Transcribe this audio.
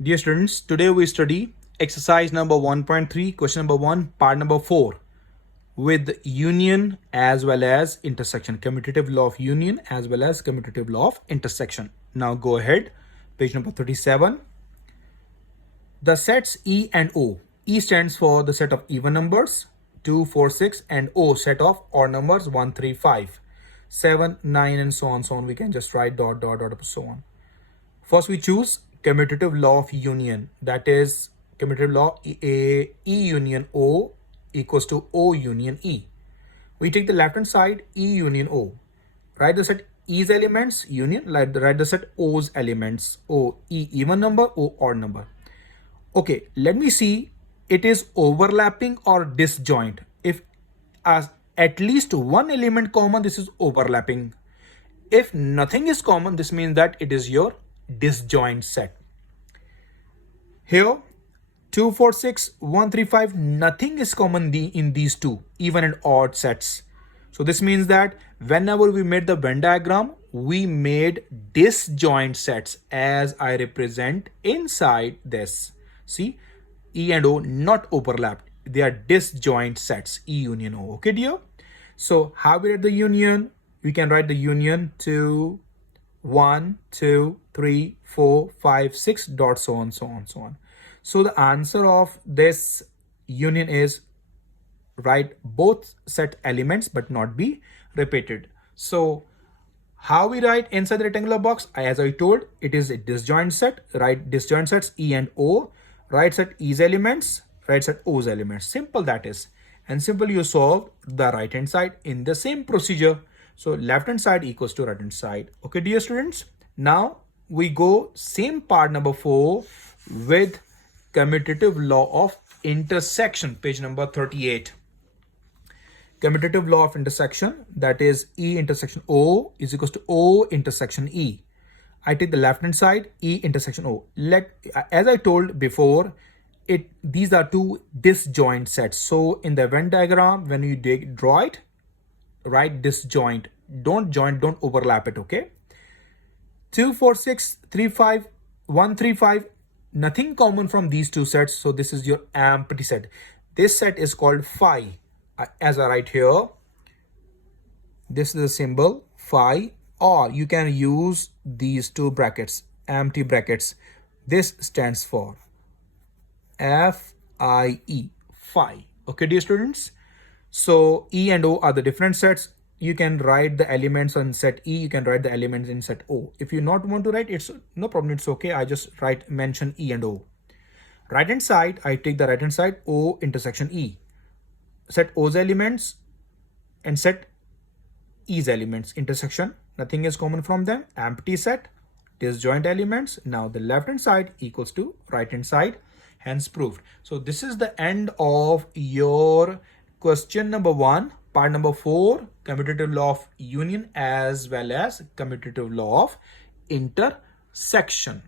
Dear students, today we study exercise number 1.3, question number 1, part number 4 with union as well as intersection, commutative law of union as well as commutative law of intersection. Now go ahead, page number 37. The sets E and O. E stands for the set of even numbers 2, 4, 6 and O set of odd numbers 1, 3, 5, 7, 9 and so on. We can just write dot dot dot so on. First we choose commutative law of union, that is commutative law E union O equals to O union E. We take the left hand side E union O. Write the set E's elements union, write the set O's elements O, E even number, O odd number. Okay, let me see it is overlapping or disjoint. If as at least one element common, this is overlapping. If nothing is common, this means that it is your disjoint set. Here 2, 4, 6, 1, 3, 5, nothing is common in these two even and odd sets. So this means that whenever we made the Venn diagram, we made disjoint sets as I represent inside this. See, E and O not overlapped, they are disjoint sets, E union O. Okay dear, so how we write the union? We can write the union to 1, 2, 3, 4, 5, 6 dot so on. So the answer of this union is write both set elements but not be repeated. So how we write inside the rectangular box? As I told, it is a disjoint set. Write disjoint sets E and O. Write set E's elements, write set O's elements. Simple that is. And simple you solve the right hand side in the same procedure. So left hand side equals to right hand side. Okay dear students, now we go same part number 4 with commutative law of intersection, page number 38. Commutative law of intersection, that is E intersection O is equals to O intersection E. I take the left hand side E intersection O. As I told before, these are two disjoint sets. So in the Venn diagram, when you draw it, write disjoint, don't join, don't overlap it. Okay, 2, 4, 6, 3, 5, 1, 3, 5, nothing common from these two sets. So this is your empty set. This set is called phi. As I write here, this is the symbol phi, or you can use these two brackets, empty brackets. This stands for F-I-E, phi. Okay dear students, so E and O are the different sets. You can write the elements on set E, you can write the elements in set O. If you not want to write, it's no problem, it's okay. I just mention E and O. Right hand side, I take the right hand side O intersection E. Set O's elements and set E's elements intersection. Nothing is common from them. Empty set, disjoint elements. Now the left hand side equals to right hand side, hence proved. So this is the end of your question number 1, part number 4, commutative law of union as well as commutative law of intersection.